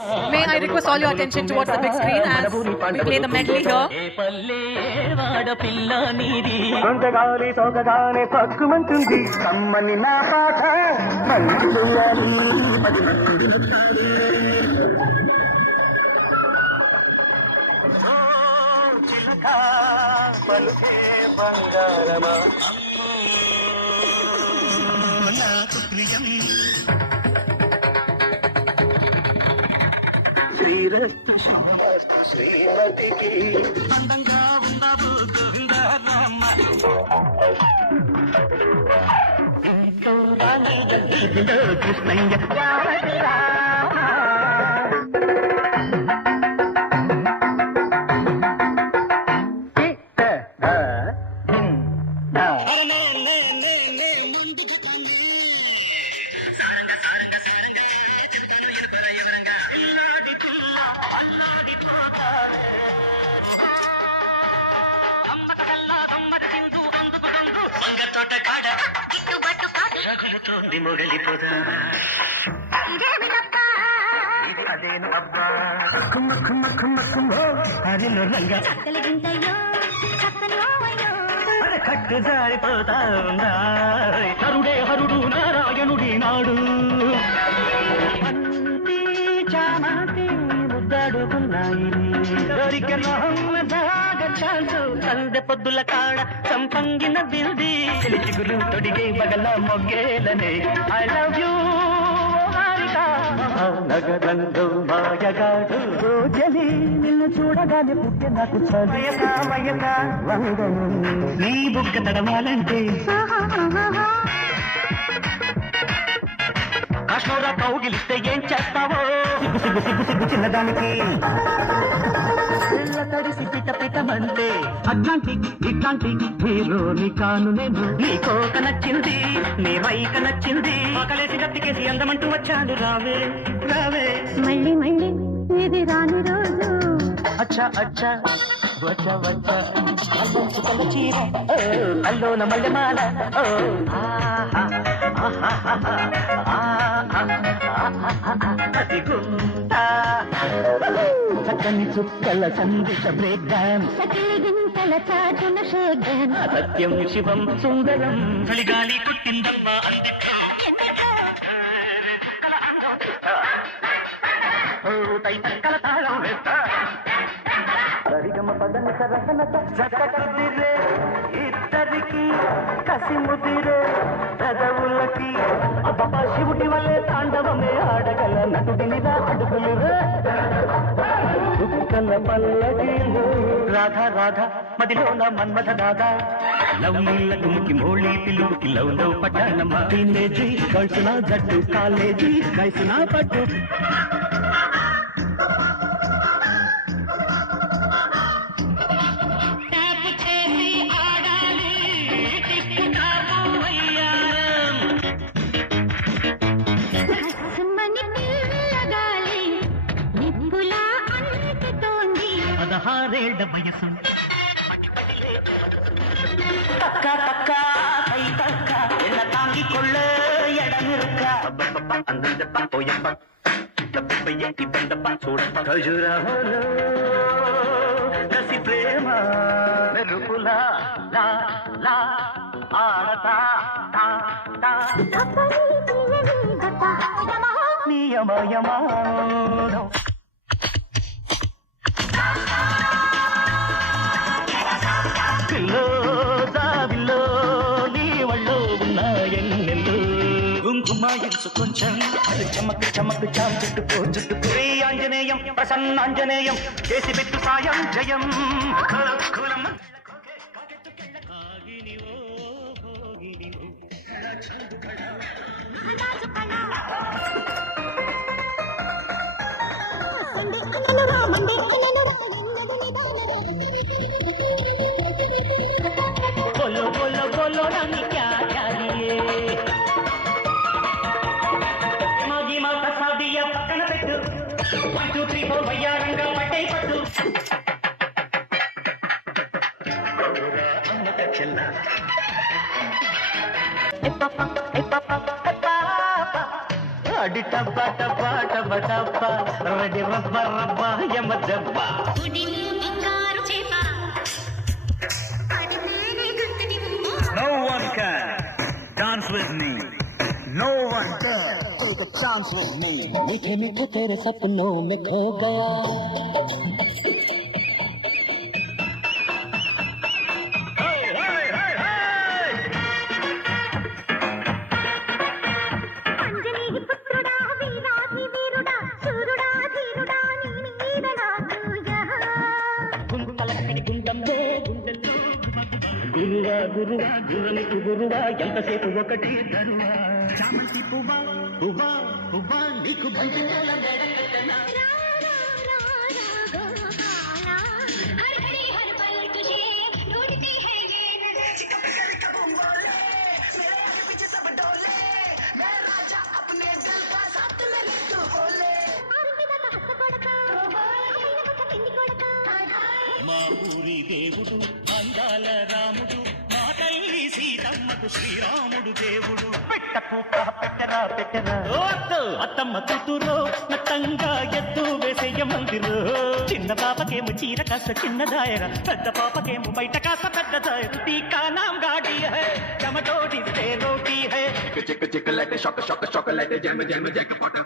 May I request all your attention towards the big screen as we play the medley here. శ్రీమతికి అందంగా ఉండవు గోవిందరామ కృష్ణయ్య మొగలిపోదా అదేను అబ్బా కుమ్మ కుమ్మ కుమ్మ కుమ్మ హరిలో రంగ కట్టు జారిపోతా ఉందా హరుడే హరుడు నారాయణుడి నాడు చామంతి ముద్దాడుకున్నాయి సందె పొద్దుల కాడ సంపంగిన బిల్ది చిగురు తొడిగే బగల మొగ్గేలనే ఐ లవ్ యూ నగరంగో మాయగాడు రోజలి నిన్ను చూడగానే పుట్టే నాకు చమయగా వందను నీ బుగ్గ తడవాలంటే కాశ్మీరా కౌగిలిస్తే ఏం చేస్తావో సిగ్గు సిగ్గు సిగ్గు చిన్నదానికి తడిసి పిట పిటమంటే అట్లాంటిక్ ఇట్లాంటిక్ హీరోని కాను నేను నీ కోక నచ్చింది నీ మైక నచ్చింది ఆకలేసి గత్తికేసి అందమంటూ వచ్చాను రావే రావే మళ్ళీ మళ్ళీ ఇది రాని రోజు అచ్చా అచ్చా వచ్చా వచ్చా అల్లంచుకల చీర అల్లోన మల్లెమాల చక్కని చుక్కల సందేశ బ్రేక్ డాన్స్ గింతల చాటున షేక్ డాన్స్ సత్యం శివం సుందరం చలిగాలి కుట్టిందమ్మా అందిట్లో తైతక్కల తాళం వేస్తా సరిగమ పదన సరసనత జగకుదిరే ఇద్దరికి కసి ముదిరే పెదవులకి అబ్బా శివుడి వల్లే తాండవమే ఆడగల నటుడినిదా అడుగులు దుఃఖల పల్లకిలో రాధా రాధా మదిలోన మన్మథ దాదా లవ్ నీళ్ళ తుమ్కి మోళీ పిలుపుకి లవ్ లవ్ పట్టానమ్మ టీనేజీ కలిసిన జట్టు కాలేజీ కలిసిన పట్టు వయసు తక్క తక్క కై తక్క ఎన్న తాంగి కొళ్ళ ఎడమిరుక్క అందప్ప పోయప్ప తప్పయ్యి బందప్ప చూడప్ప ఖజురాహోలో కసి ప్రేమ మెరుపులా లా లా ఆడతా తా తా నియమయమానం కొంచెం చమక్ చమక్ చాం చుట్టుకో చుట్టుకో ఆంజనేయం ప్రసన్నాంజనేయం చేసి పెట్టు సాయం జయం बोलो बोलो बोलो रानी क्या चाहिए मागी माता सादिया पక్కన పెట్టు 1 2 3 4 వయ్యారంగా పట్టే పట్టు అమ్మక చెల్ల ఏ పాపా ఏ పాపా ఏ పాపా అడి టబ్బ టబ్బ టబ్బ టబ్బ రెడి రబ్బ రబ్బ యమ దెబ్బ. No one can dance with me. No one can take a chance with me. मीठे मीठे तेरे सपनों में खो गया. గురువా గురువా గురునికి గురువా ఎంతసేపు ఒకటి తరువా చామంతి పువ్వా పువ్వా పువ్వా నీకు బంతి మా ఊరి దేవుడు అందాల రాముడు మా తల్లి సీతమ్మకు శ్రీరాముడు దేవుడు. పెట్టకు పెట్టరా పెట్టరా అత్తమ్మ కూతురు నత్తంగా ఎత్తు వేసేయ మందిరు. చిన్న పాపకేమో చీర కాస్త చిన్న దాయర, పెద్ద పాపకేమో బయట కాస్త పెద్ద దాయర. టీకా నామ్ గాడి హై టమటోడి తే రోటీ హై చిక్ చిక్ light shock shock shock light జమ జమ జక పాట.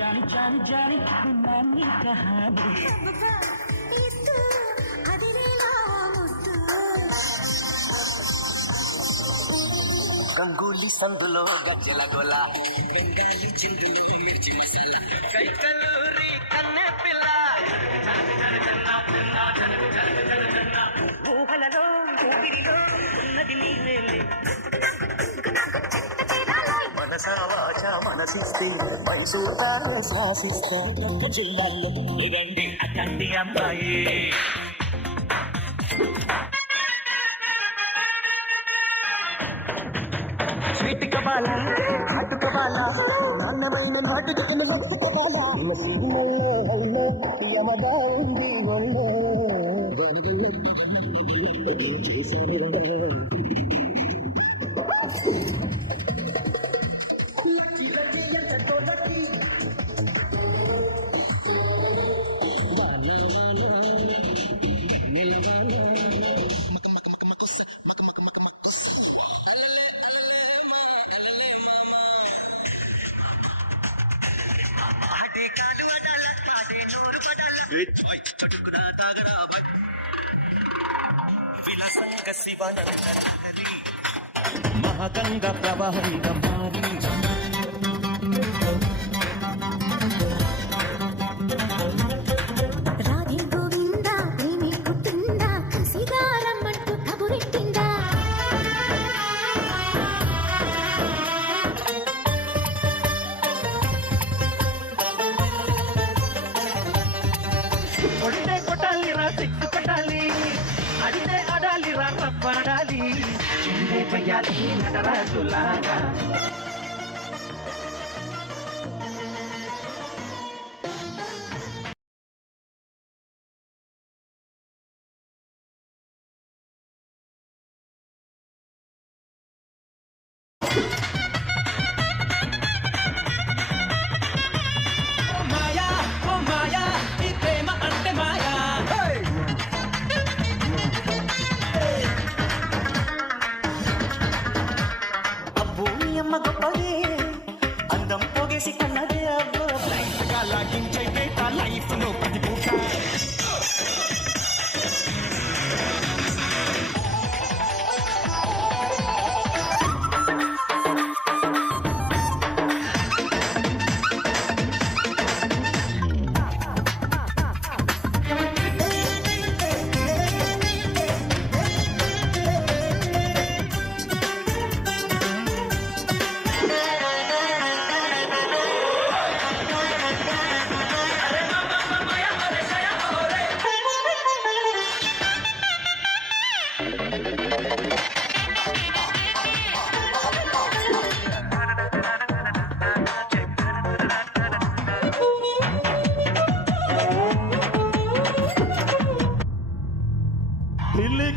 जानी जानी जानी नानी कहानी గంగూలీ సందులో గజ్జల గొల బెంగాలీ చిందులు కైకలూరి కన్నె పిల్ల ఊహలలో ఊపిరిలో ఉన్నది నీవేలే. మనసా వాచ మనసిస్తే మైసూతాను శ్వాసిస్తా జిల్లాల్లో ఇదండి అతండి అమ్మాయి. స్వీట్ కబాలా హాట్ కబాలా నాన్నమైన నాటుకు కబాలా యమదా ఉంది ఒళ్ళో మహాగంగా ప్రవాహంగా మారి రాధే గోవింద ప్రేమి పుట్టింద సిగారమ్మంటూ కబురెట్టిందా. కొడితే కొట్టాలి రా సిక్కు కొట్టాలి, అడితే ఆడాలి రా తప్పాడాలి, చిందే పయ్యాలి నటరాజులాగా. అందం పోగేసి కన్నదే అబ్బో లైఫ్ గా లాగించే లైఫ్ లో ప్రతి పూట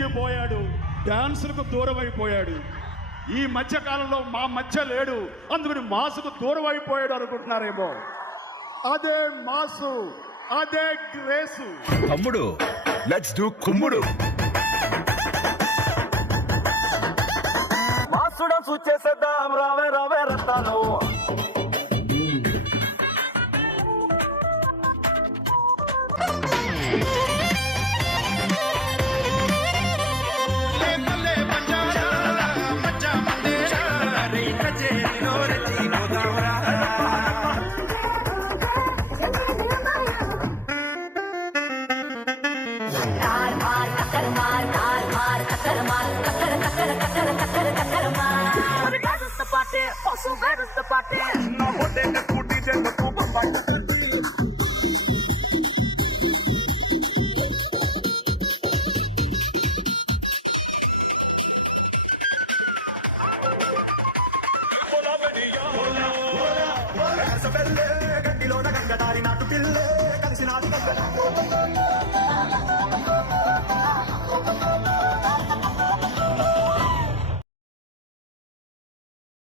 ఒదిగిపోయాడు, డాన్సులకు దూరం అయిపోయాడు. ఈ మధ్య కాలంలో మా మధ్య లేడు, అందుకని మాసుకు దూరం అయిపోయాడు అనుకుంటున్నారేమో. అదే మాసు, అదే గ్రేసు. తమ్ముడు లెట్స్ డూ కుమ్ముడు. మాసుడ సూచేసేద్దాం, రావే రావే రత్తాలు.